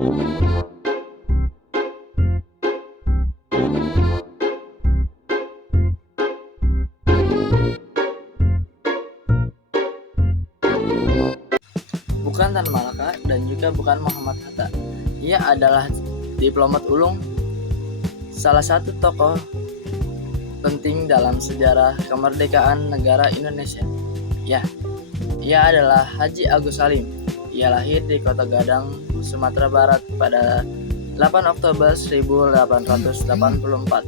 Bukan Tan Malaka dan juga bukan Muhammad Hatta. Ia adalah diplomat ulung, salah satu tokoh penting dalam sejarah kemerdekaan negara Indonesia. Ya, ia adalah Haji Agus Salim. Ia lahir di Kota Gadang, Sumatera Barat pada 8 Oktober 1884.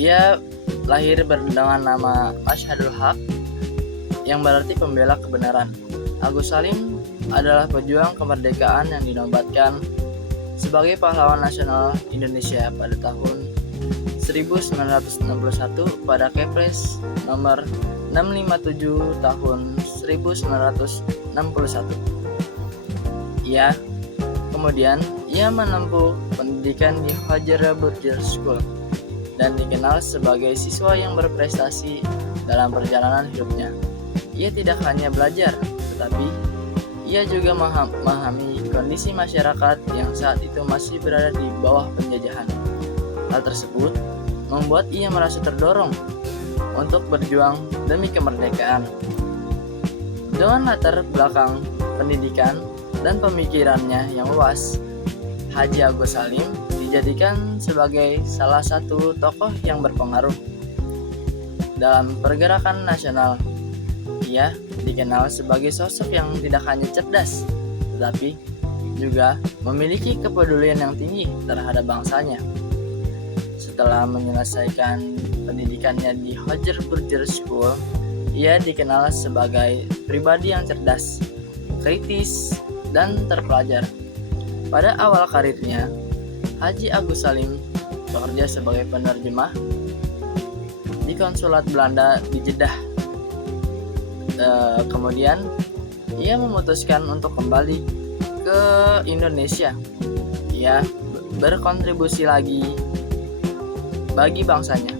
Ia lahir dengan nama Masyhadul Haq, yang berarti pembela kebenaran. Agus Salim adalah pejuang kemerdekaan yang dinobatkan sebagai pahlawan nasional Indonesia pada tahun 1961 pada Kepres nomor 657 tahun 1961. Kemudian ia menempuh pendidikan di Hajar Burger School dan dikenal sebagai siswa yang berprestasi dalam perjalanan hidupnya. Ia tidak hanya belajar, tetapi ia juga memahami kondisi masyarakat yang saat itu masih berada di bawah penjajahan. Hal tersebut membuat ia merasa terdorong untuk berjuang demi kemerdekaan. Dengan latar belakang pendidikan dan pemikirannya yang luas, Haji Agus Salim dijadikan sebagai salah satu tokoh yang berpengaruh dalam pergerakan nasional. Ia dikenal sebagai sosok yang tidak hanya cerdas, tetapi juga memiliki kepedulian yang tinggi terhadap bangsanya. Setelah menyelesaikan pendidikannya di Hajar Burger School, ia dikenal sebagai pribadi yang cerdas, kritis, dan terpelajar. Pada awal karirnya, Haji Agus Salim bekerja sebagai penerjemah di konsulat Belanda di Jeddah. Kemudian ia memutuskan untuk kembali ke Indonesia. Ia berkontribusi lagi bagi bangsanya.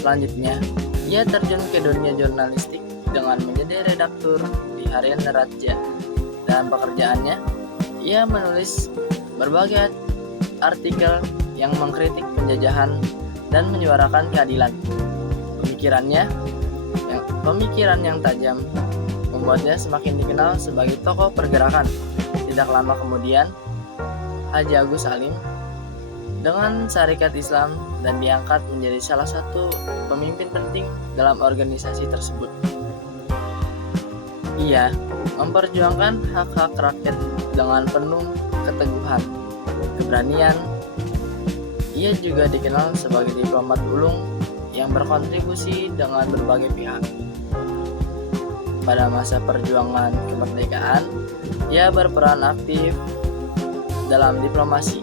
Selanjutnya, ia terjun ke dunia jurnalistik dengan menjadi redaktur di Harian Raja. Dalam pekerjaannya, ia menulis berbagai artikel yang mengkritik penjajahan dan menyuarakan keadilan. Pemikiran yang tajam membuatnya semakin dikenal sebagai tokoh pergerakan. Tidak lama kemudian, Haji Agus Salim dengan Syarikat Islam dan diangkat menjadi salah satu pemimpin penting dalam organisasi tersebut. Ia memperjuangkan hak-hak rakyat dengan penuh keteguhan, keberanian. Ia juga dikenal sebagai diplomat ulung yang berkontribusi dengan berbagai pihak. Pada masa perjuangan kemerdekaan, ia berperan aktif dalam diplomasi.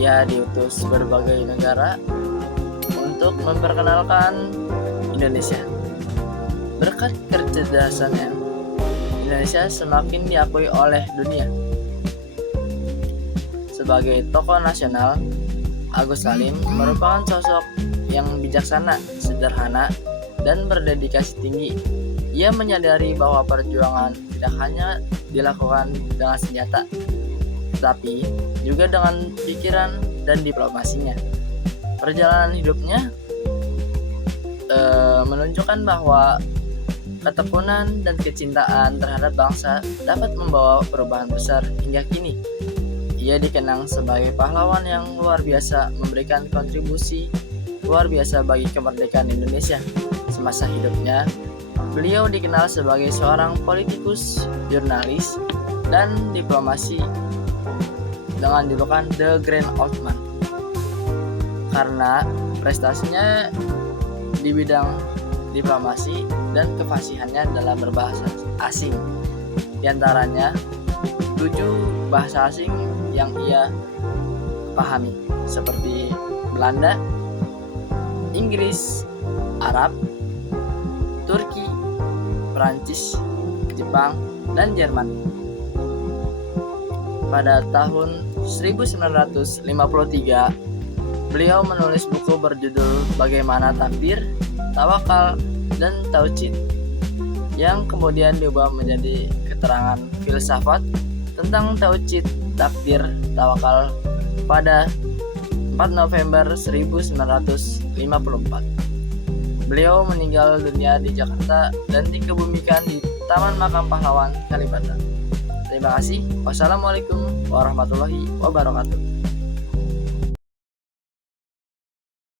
Ia diutus berbagai negara untuk memperkenalkan Indonesia. Berkat kecerdasannya, Indonesia semakin diakui oleh dunia. Sebagai tokoh nasional, Agus Salim merupakan sosok yang bijaksana, sederhana, dan berdedikasi tinggi. Ia menyadari bahwa perjuangan tidak hanya dilakukan dengan senjata, tetapi juga dengan pikiran dan diplomasinya. Perjalanan hidupnya menunjukkan bahwa ketekunan dan kecintaan terhadap bangsa dapat membawa perubahan besar hingga kini. Ia dikenang sebagai pahlawan yang luar biasa, memberikan kontribusi luar biasa bagi kemerdekaan Indonesia. Semasa hidupnya, beliau dikenal sebagai seorang politikus, jurnalis, dan diplomasi dengan julukan The Grand Old Man karena prestasinya di bidang diplomasi dan kefasihannya dalam berbahasa asing. Di antaranya 7 bahasa asing yang ia pahami, seperti Belanda, Inggris, Arab, Turki, Prancis, Jepang, dan Jerman. pada tahun 1953, beliau menulis buku berjudul Bagaimana Takdir, Tawakal, dan Tauhid, yang kemudian diubah menjadi keterangan filsafat tentang tauhid, takdir, tawakal pada 4 November 1954. Beliau meninggal dunia di Jakarta dan dikebumikan di Taman Makam Pahlawan, Kalibata. Terima kasih. Wassalamualaikum warahmatullahi wabarakatuh.